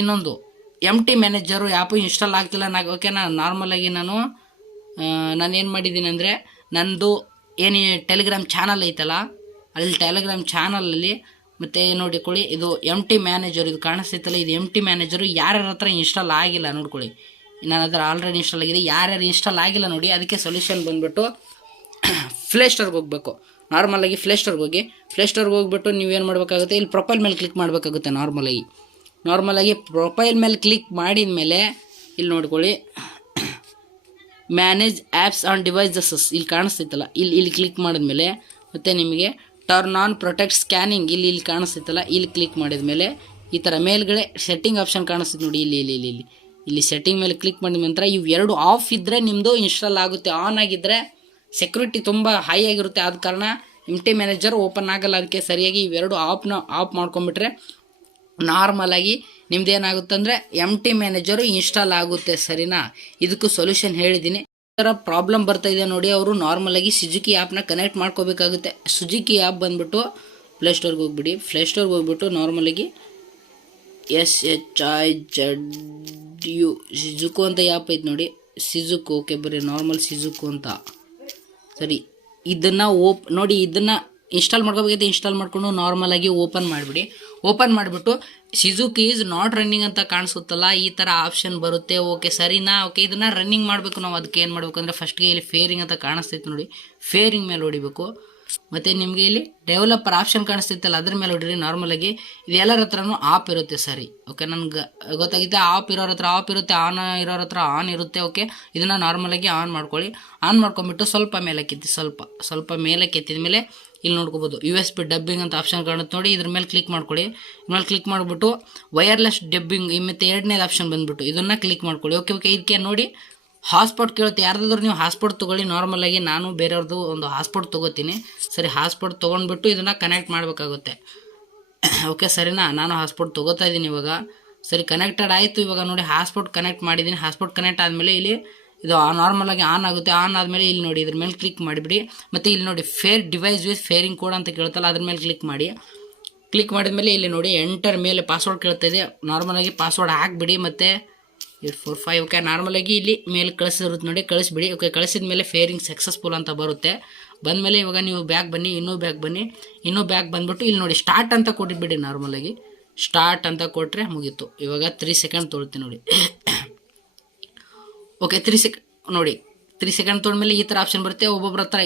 ಇನ್ನೊಂದು MT manager app install ಆಗ್ತಿಲ್ಲ ಓಕೆನಾ. ನಾರ್ಮಲಾಗಿ ನಾನೇನು ಮಾಡಿದ್ದೀನಿ ಅಂದರೆ ನಂದು ಏನು ಟೆಲಿಗ್ರಾಮ್ ಚಾನಲ್ ಐತಲ್ಲ ಅಲ್ಲಿ ಟೆಲಿಗ್ರಾಮ್ ಚಾನಲಲ್ಲಿ ಮತ್ತು ನೋಡಿಕೊಳ್ಳಿ ಇದು MT ಮ್ಯಾನೇಜರ್ ಇದು ಕಾಣಿಸ್ತೈತಲ್ಲ ಇದು MT ಮ್ಯಾನೇಜರು ಯಾರ್ಯಾರ ಹತ್ರ ಇನ್ಸ್ಟಾಲ್ ಆಗಿಲ್ಲ ನೋಡ್ಕೊಳ್ಳಿ. ನನ್ನ ಹತ್ರ ಆಲ್ರೆಡಿ ಇನ್ಸ್ಟಾಲ್ ಆಗಿದೆ. ಯಾರ್ಯಾರು ಇನ್ಸ್ಟಾಲ್ ಆಗಿಲ್ಲ ನೋಡಿ ಅದಕ್ಕೆ ಸೊಲ್ಯೂಷನ್ ಬಂದುಬಿಟ್ಟು ಪ್ಲೇಸ್ಟೋರ್ಗೆ ಹೋಗಬೇಕು. ನಾರ್ಮಲಾಗಿ ಪ್ಲೇಸ್ಟೋರ್ಗೆ ಹೋಗ್ಬಿಟ್ಟು ನೀವೇನು ಮಾಡಬೇಕಾಗುತ್ತೆ, ಇಲ್ಲಿ ಪ್ರೊಫೈಲ್ ಮೇಲೆ ಕ್ಲಿಕ್ ಮಾಡಬೇಕಾಗುತ್ತೆ. ನಾರ್ಮಲಾಗಿ ಪ್ರೊಫೈಲ್ ಮೇಲೆ ಕ್ಲಿಕ್ ಮಾಡಿದ ಮೇಲೆ ಇಲ್ಲಿ ನೋಡ್ಕೊಳ್ಳಿ ಮ್ಯಾನೇಜ್ ಆ್ಯಪ್ಸ್ ಆನ್ ಡಿವೈಸಸ್ ಇಲ್ಲಿ ಕಾಣಿಸ್ತೈತಲ್ಲ ಇಲ್ಲಿ ಕ್ಲಿಕ್ ಮಾಡಿದ್ಮೇಲೆ ಮತ್ತು ನಿಮಗೆ ಟರ್ನ್ ಆನ್ ಪ್ರೊಟೆಕ್ಟ್ ಸ್ಕ್ಯಾನಿಂಗ್ ಇಲ್ಲಿ ಕಾಣಿಸ್ತೈತಲ್ಲ ಇಲ್ಲಿ ಕ್ಲಿಕ್ ಮಾಡಿದ ಮೇಲೆ ಈ ಥರ ಮೇಲ್ಗಡೆ ಸೆಟ್ಟಿಂಗ್ ಆಪ್ಷನ್ ಕಾಣಿಸ್ತೈತೆ ನೋಡಿ. ಇಲ್ಲಿ ಸೆಟ್ಟಿಂಗ್ ಮೇಲೆ ಕ್ಲಿಕ್ ಮಾಡಿದ ನಂತರ ಇವು ಎರಡು ಆಫ್ ಇದ್ದರೆ ನಿಮ್ಮದು ಇನ್ಸ್ಟಾಲ್ ಆಗುತ್ತೆ. ಆನ್ ಆಗಿದ್ದರೆ ಸೆಕ್ಯೂರಿಟಿ ತುಂಬ ಹೈ ಆಗಿರುತ್ತೆ. ಆದ ಕಾರಣ MT ಮ್ಯಾನೇಜರ್ ಓಪನ್ ಆಗಲ್ಲ. ಅದಕ್ಕೆ ಸರಿಯಾಗಿ ಇವೆರಡು ಆಫ್ ಮಾಡ್ಕೊಂಬಿಟ್ರೆ ನಾರ್ಮಲಾಗಿ ನಿಮ್ದು ಏನಾಗುತ್ತೆ ಅಂದರೆ MT ಮ್ಯಾನೇಜರು ಇನ್ಸ್ಟಾಲ್ ಆಗುತ್ತೆ. ಸರಿನಾ? ಇದಕ್ಕೂ ಸೊಲ್ಯೂಷನ್ ಹೇಳಿದ್ದೀನಿ. ಈ ಥರ ಪ್ರಾಬ್ಲಮ್ ಬರ್ತಾ ಇದೆ ನೋಡಿ. ಅವರು ನಾರ್ಮಲಾಗಿ ಸುಜುಕಿ ಆ್ಯಪ್ನ ಕನೆಕ್ಟ್ ಮಾಡ್ಕೋಬೇಕಾಗುತ್ತೆ. ಸುಜುಕಿ ಆ್ಯಪ್ ಬಂದುಬಿಟ್ಟು ಪ್ಲೇಸ್ಟೋರ್ಗೆ ಹೋಗ್ಬಿಟ್ಟು ನಾರ್ಮಲಾಗಿ SHIZU ಸಿಜುಕು ಅಂತ ಆ್ಯಪ್ ಐತೆ ನೋಡಿ. ಸಿಜುಕು ಓಕೆ ಬರೀ ನಾರ್ಮಲ್ ಸಿಜುಕು ಅಂತ ಸರಿ. ಇದನ್ನು ನೋಡಿ ಇದನ್ನು ಇನ್ಸ್ಟಾಲ್ ಮಾಡ್ಕೋಬೇಕೈತೆ. ಇನ್ಸ್ಟಾಲ್ ಮಾಡ್ಕೊಂಡು ನಾರ್ಮಲಾಗಿ ಓಪನ್ ಮಾಡಿಬಿಟ್ಟು ಸಿಜುಕಿ ಈಸ್ ನಾಟ್ ರನ್ನಿಂಗ್ ಅಂತ ಕಾಣಿಸುತ್ತಲ್ಲ ಈ ಥರ ಆಪ್ಷನ್ ಬರುತ್ತೆ. ಓಕೆ ಸರಿನಾ? ಓಕೆ ಇದನ್ನು ರನ್ನಿಂಗ್ ಮಾಡಬೇಕು ನಾವು. ಅದಕ್ಕೆ ಏನು ಮಾಡಬೇಕು ಅಂದರೆ ಫಸ್ಟ್ಗೆ ಇಲ್ಲಿ ಫೇರಿಂಗ್ ಅಂತ ಕಾಣಿಸ್ತೈತೆ ನೋಡಿ, ಫೇರಿಂಗ್ ಮೇಲೆ ಹೊಡಿಬೇಕು. ಮತ್ತು ನಿಮಗೆ ಇಲ್ಲಿ ಡೆವಲಪರ್ ಆಪ್ಷನ್ ಕಾಣಿಸ್ತೈತಲ್ಲ ಅದ್ರ ಮೇಲೆ ಹೊಡಿರಿ. ನಾರ್ಮಲಾಗಿ ಇದು ಎಲ್ಲರ ಹತ್ರನೂ ಆಪ್ ಇರುತ್ತೆ. ಸರಿ ಓಕೆ, ನನಗೆ ಗೊತ್ತಾಗಿದೆ. ಆಫ್ ಇರೋರ ಹತ್ರ ಆಫ್ ಇರುತ್ತೆ, ಆನ್ ಇರೋರ ಹತ್ರ ಆನ್ ಇರುತ್ತೆ. ಓಕೆ, ಇದನ್ನು ನಾರ್ಮಲಾಗಿ ಆನ್ ಮಾಡ್ಕೊಳ್ಳಿ. ಆನ್ ಮಾಡ್ಕೊಂಬಿಟ್ಟು ಸ್ವಲ್ಪ ಮೇಲಕ್ಕೆತ್ತಿ, ಸ್ವಲ್ಪ ಮೇಲಕ್ಕೆತ್ತಿದ ಮೇಲೆ ಇಲ್ಲಿ ನೋಡ್ಕೋಬೋದು USB ಡಬ್ಬಿಂಗ್ ಅಂತ ಆಪ್ಷನ್ ಕಾಣುತ್ತೆ ನೋಡಿ. ಇದ್ರ ಮೇಲೆ ಕ್ಲಿಕ್ ಮಾಡ್ಕೊಳ್ಳಿ. ಇದ್ಮೇಲೆ ಕ್ಲಿಕ್ ಮಾಡಿಬಿಟ್ಟು ವೈರ್ಲೆಸ್ ಡಬ್ಬಿಂಗ್ ಮತ್ತು ಎರಡನೇದು ಆಪ್ಷನ್ ಬಂದುಬಿಟ್ಟು ಇದನ್ನು ಕ್ಲಿಕ್ ಮಾಡ್ಕೊಳ್ಳಿ. ಓಕೆ ಇದಕ್ಕೆ ನೋಡಿ ಹಾಟ್ಸ್ಪಾಟ್ ಕೇಳುತ್ತೆ. ಯಾರ್ದಾದ್ರೂ ನೀವು ಹಾಟ್ಸ್ಪಾಟ್ ತೊಗೊಳ್ಳಿ. ನಾರ್ಮಲಾಗಿ ನಾನು ಬೇರೆಯವ್ರದ್ದು ಒಂದು ಹಾಟ್ಸ್ಪಾಟ್ ತೊಗೋತೀನಿ. ಸರಿ, ಹಾಟ್ಸ್ಪಾಟ್ ತೊಗೊಂಡ್ಬಿಟ್ಟು ಇದನ್ನು ಕನೆಕ್ಟ್ ಮಾಡಬೇಕಾಗುತ್ತೆ. ಓಕೆ ಸರಿನಾ? ನಾನು ಹಾಟ್ಸ್ಪಾಟ್ ತೊಗೋತಾ ಇದ್ದೀನಿ ಇವಾಗ. ಸರಿ, ಕನೆಕ್ಟೆಡ್ ಆಯಿತು. ಇವಾಗ ನೋಡಿ ಹಾಟ್ಸ್ಪಾಟ್ ಕನೆಕ್ಟ್ ಮಾಡಿದ್ದೀನಿ. ಹಾಟ್ಸ್ಪಾಟ್ ಕನೆಕ್ಟ್ ಆದಮೇಲೆ ಇಲ್ಲಿ ಇದು ನಾರ್ಮಲಾಗಿ ಆನ್ ಆಗುತ್ತೆ. ಆನ್ ಆದಮೇಲೆ ಇಲ್ಲಿ ನೋಡಿ ಇದ್ರ ಮೇಲೆ ಕ್ಲಿಕ್ ಮಾಡಿಬಿಡಿ. ಮತ್ತು ಇಲ್ಲಿ ನೋಡಿ ಡಿವೈಸ್ ವಿತ್ ಫೇರಿಂಗ್ ಕೋಡ್ ಅಂತ ಕೇಳುತ್ತಲ್ಲ ಅದ್ರ ಮೇಲೆ ಕ್ಲಿಕ್ ಮಾಡಿ. ಕ್ಲಿಕ್ ಮಾಡಿದ್ಮೇಲೆ ಇಲ್ಲಿ ನೋಡಿ ಎಂಟರ್ ಮೇಲೆ ಪಾಸ್ವರ್ಡ್ ಕೇಳ್ತಾ ಇದೆ. ನಾರ್ಮಲಾಗಿ ಪಾಸ್ವರ್ಡ್ ಹಾಕಿಬಿಡಿ. ಮತ್ತು 845 ಓಕೆ. ನಾರ್ಮಲಾಗಿ ಇಲ್ಲಿ ಮೇಲೆ ಕಳಿಸಿರುತ್ತೆ ನೋಡಿ, ಕಳಿಸ್ಬಿಡಿ. ಓಕೆ, ಕಳಿಸಿದ ಮೇಲೆ ಫೇರಿಂಗ್ ಸಕ್ಸಸ್ಫುಲ್ ಅಂತ ಬರುತ್ತೆ. ಬಂದಮೇಲೆ ಇವಾಗ ನೀವು ಬ್ಯಾಕ್ ಬನ್ನಿ, ಇನ್ನೂ ಬ್ಯಾಕ್ ಬಂದುಬಿಟ್ಟು ಇಲ್ಲಿ ನೋಡಿ ಸ್ಟಾರ್ಟ್ ಅಂತ ಕೊಟ್ಟಿಬಿಡಿ. ನಾರ್ಮಲಾಗಿ ಸ್ಟಾರ್ಟ್ ಅಂತ ಕೊಟ್ಟರೆ ಮುಗೀತು. ಇವಾಗ 3 ಸೆಕೆಂಡ್ ತೊಳ್ತೀನಿ ನೋಡಿ. ಓಕೆ 3 ಸೆಕೆಂಡ್ ತೊಗೊಂಡ್ಮೇಲೆ ಈ ಥರ ಆಪ್ಷನ್ ಬರುತ್ತೆ. ಒಬ್ಬೊಬ್ಬರ ಹತ್ರ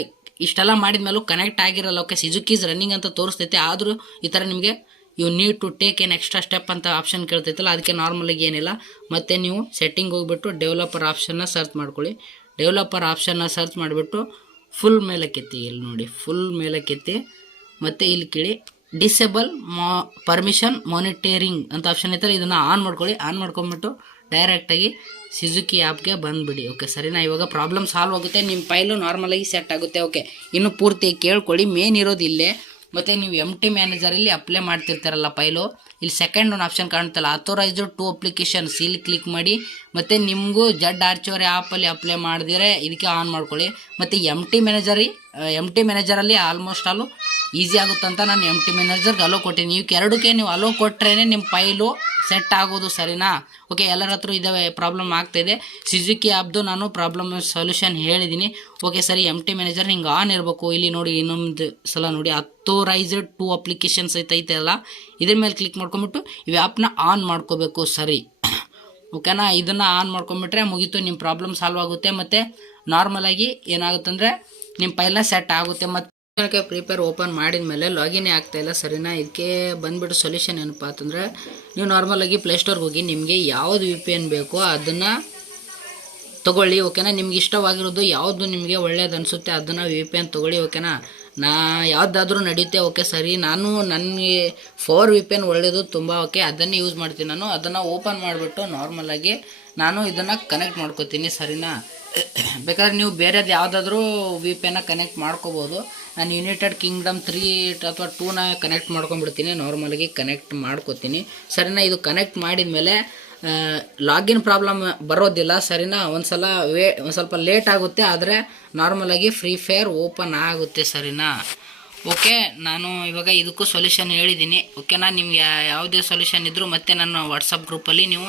ಇಷ್ಟೆಲ್ಲ ಮಾಡಿದ್ಮೇಲೂ ಕನೆಕ್ಟ್ ಆಗಿರಲ್ಲ. ಓಕೆ, ಸಿಜುಕಿ ಈಸ್ ರನ್ನಿಂಗ್ ಅಂತ ತೋರಿಸ್ತೈತೆ. ಆದರೂ ಈ ಥರ ನಿಮಗೆ you need to take an extra step ಅಂತ ಆಪ್ಷನ್ ಕೇಳ್ತೈತಲ್ಲ ಅದಕ್ಕೆ ನಾರ್ಮಲಾಗಿ ಏನಿಲ್ಲ. ಮತ್ತು ನೀವು ಸೆಟ್ಟಿಂಗ್ ಹೋಗ್ಬಿಟ್ಟು ಡೆವಲಪರ್ ಆಪ್ಷನ್ನ ಸರ್ಚ್ ಮಾಡ್ಕೊಳ್ಳಿ. ಡೆವಲಪರ್ ಆಪ್ಷನ್ನ ಸರ್ಚ್ ಮಾಡಿಬಿಟ್ಟು ಫುಲ್ ಮೇಲಕ್ಕೆತ್ತಿ. ಇಲ್ಲಿ ನೋಡಿ ಫುಲ್ ಮೇಲಕ್ಕೆತ್ತಿ ಮತ್ತು ಇಲ್ಲಿ ಕೇಳಿ ಡಿಸೇಬಲ್ ಪರ್ಮಿಷನ್ ಮಾನಿಟರಿಂಗ್ ಅಂತ ಆಪ್ಷನ್ ಐತಲ್ಲ ಇದನ್ನು ಆನ್ ಮಾಡ್ಕೊಳ್ಳಿ. ಆನ್ ಮಾಡ್ಕೊಂಬಿಟ್ಟು ಡೈರೆಕ್ಟಾಗಿ ಸಿಜುಕಿ ಆ್ಯಪ್ಗೆ ಬಂದುಬಿಡಿ. ಓಕೆ ಸರಿನಾ? ಇವಾಗ ಪ್ರಾಬ್ಲಮ್ ಸಾಲ್ವ್ ಆಗುತ್ತೆ. ನಿಮ್ಮ ಫೈಲು ನಾರ್ಮಲಾಗಿ ಸೆಟ್ ಆಗುತ್ತೆ. ಓಕೆ, ಇನ್ನು ಪೂರ್ತಿ ಕೇಳ್ಕೊಳ್ಳಿ. ಮೇನ್ ಇರೋದು ಇಲ್ಲೇ. ಮತ್ತು ನೀವು MT ಮ್ಯಾನೇಜರಲ್ಲಿ ಅಪ್ಲೈ ಮಾಡ್ತಿರ್ತಾರಲ್ಲ ಫೈಲು, ಇಲ್ಲಿ ಸೆಕೆಂಡ್ ಒಂದು ಆಪ್ಷನ್ ಕಾಣುತ್ತಲ್ಲ ಅಥೋರೈಸ್ಡ್ ಟು ಅಪ್ಲಿಕೇಶನ್ಸ್ ಇಲ್ಲಿ ಕ್ಲಿಕ್ ಮಾಡಿ. ಮತ್ತು ನಿಮಗೂ ZArchiver ಆ್ಯಪಲ್ಲಿ ಅಪ್ಲೈ ಮಾಡಿದ್ರೆ ಇದಕ್ಕೆ ಆನ್ ಮಾಡ್ಕೊಳ್ಳಿ. ಮತ್ತು MT ಮ್ಯಾನೇಜರಲ್ಲಿ ಆಲ್ಮೋಸ್ಟ್ ಆಲು ಈಸಿ ಆಗುತ್ತಂತ ನಾನು MT ಮ್ಯಾನೇಜರ್ಗೆ ಅಲೋ ಕೊಟ್ಟಿನಿ. ಇವಕ್ಕೆ ಎರಡಕ್ಕೆ ನೀವು ಅಲೋ ಕೊಟ್ಟರೆ ನಿಮ್ಮ ಫೈಲು ಸೆಟ್ ಆಗೋದು. ಸರಿನಾ? ಓಕೆ, ಎಲ್ಲರ ಹತ್ರ ಇದಾವೆ ಪ್ರಾಬ್ಲಮ್ ಆಗ್ತಾಯಿದೆ. ಸಿಜುಕಿ ಆ್ಯಪ್ದು ನಾನು ಪ್ರಾಬ್ಲಮ್ ಸೊಲ್ಯೂಷನ್ ಹೇಳಿದ್ದೀನಿ. ಓಕೆ ಸರಿ, MT ಮ್ಯಾನೇಜರ್ ಹಿಂಗೆ ಆನ್ ಇರಬೇಕು. ಇಲ್ಲಿ ನೋಡಿ ಇನ್ನೊಂದು ಸಲ ನೋಡಿ ಅಥೋರೈಸ್ಡ್ ಟು ಅಪ್ಲಿಕೇಶನ್ಸ್ ಐತೆ ಅಲ್ಲ ಇದ್ರ ಮೇಲೆ ಕ್ಲಿಕ್ ಮಾಡ್ಕೊಂಬಿಟ್ಟು ಇವು ಆ್ಯಪ್ನ ಆನ್ ಮಾಡ್ಕೋಬೇಕು. ಸರಿ ಓಕೆನಾ? ಇದನ್ನು ಆನ್ ಮಾಡ್ಕೊಂಬಿಟ್ರೆ ಮುಗೀತು, ನಿಮ್ಮ ಪ್ರಾಬ್ಲಮ್ ಸಾಲ್ವ್ ಆಗುತ್ತೆ. ಮತ್ತು ನಾರ್ಮಲಾಗಿ ಏನಾಗುತ್ತಂದರೆ ನಿಮ್ಮ ಫೈಲ್ನ ಸೆಟ್ ಆಗುತ್ತೆ. ಮತ್ತು ಪ್ರಿಪೇರ್ ಓಪನ್ ಮಾಡಿದ ಮೇಲೆ ಲಾಗಿನ್ ಆಗ್ತಾಯಿಲ್ಲ. ಸರಿನಾ? ಇದಕ್ಕೆ ಬಂದುಬಿಟ್ಟು ಸೊಲ್ಯೂಷನ್ ಏನಪ್ಪ ಅಂತಂದರೆ ನೀವು ನಾರ್ಮಲಾಗಿ ಪ್ಲೇಸ್ಟೋರ್ಗೆ ಹೋಗಿ ನಿಮಗೆ ಯಾವುದು VPN ಬೇಕೋ ಅದನ್ನು ತೊಗೊಳ್ಳಿ. ಓಕೆನಾ? ನಿಮ್ಗೆ ಇಷ್ಟವಾಗಿರೋದು ಯಾವುದು ನಿಮಗೆ ಒಳ್ಳೇದು ಅನಿಸುತ್ತೆ ಅದನ್ನು VPN ತೊಗೊಳ್ಳಿ. ಓಕೆನಾ? ಯಾವುದಾದ್ರೂ ನಡೆಯುತ್ತೆ. ಓಕೆ ಸರಿ, ನನಗೆ 4 VPN ಒಳ್ಳೆಯದು ತುಂಬ. ಓಕೆ, ಅದನ್ನೇ ಯೂಸ್ ಮಾಡ್ತೀನಿ ನಾನು. ಅದನ್ನು ಓಪನ್ ಮಾಡಿಬಿಟ್ಟು ನಾರ್ಮಲಾಗಿ ನಾನು ಇದನ್ನು ಕನೆಕ್ಟ್ ಮಾಡ್ಕೋತೀನಿ. ಸರಿನಾ? ಬೇಕಾದ್ರೆ ನೀವು ಬೇರೆದು ಯಾವುದಾದ್ರೂ VPN ಕನೆಕ್ಟ್ ಮಾಡ್ಕೋಬೋದು. ನಾನು ಯುನೈಟೆಡ್ ಕಿಂಗ್ಡಮ್ 3 ಅಥವಾ 2ನ ಕನೆಕ್ಟ್ ಮಾಡ್ಕೊಂಡ್ಬಿಡ್ತೀನಿ. ನಾರ್ಮಲಾಗಿ ಕನೆಕ್ಟ್ ಮಾಡ್ಕೋತೀನಿ. ಸರಿನಾ? ಇದು ಕನೆಕ್ಟ್ ಮಾಡಿದ ಮೇಲೆ ಲಾಗಿನ್ ಪ್ರಾಬ್ಲಮ್ ಬರೋದಿಲ್ಲ. ಸರಿನಾ? ಒಂದು ಸ್ವಲ್ಪ ಲೇಟ್ ಆಗುತ್ತೆ, ಆದರೆ ನಾರ್ಮಲಾಗಿ ಫ್ರೀ ಫೈರ್ ಓಪನ್ ಆಗುತ್ತೆ. ಸರಿನಾ? ಓಕೆ, ನಾನು ಇವಾಗ ಇದಕ್ಕೂ ಸೊಲ್ಯೂಷನ್ ಹೇಳಿದ್ದೀನಿ. ಓಕೆನಾ? ನಿಮ್ಗೆ ಯಾವುದೇ ಸೊಲ್ಯೂಷನ್ ಇದ್ದರೂ ಮತ್ತೆ ನನ್ನ ವಾಟ್ಸಪ್ ಗ್ರೂಪಲ್ಲಿ ನೀವು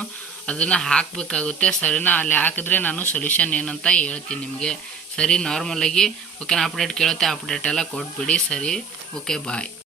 ಅದನ್ನು ಹಾಕಬೇಕಾಗುತ್ತೆ. ಸರಿನಾ? ಅಲ್ಲಿ ಹಾಕಿದ್ರೆ ನಾನು ಸೊಲ್ಯೂಷನ್ ಏನಂತ ಹೇಳ್ತೀನಿ ನಿಮಗೆ. ಸರಿ, ನಾರ್ಮಲಾಗಿ ಓಕೆನಾ? ಅಪ್ಡೇಟ್ ಕೇಳುತ್ತೆ, ಅಪ್ಡೇಟ್ ಎಲ್ಲ ಕೊಟ್ಬಿಡಿ. ಸರಿ, ಓಕೆ, ಬಾಯ್.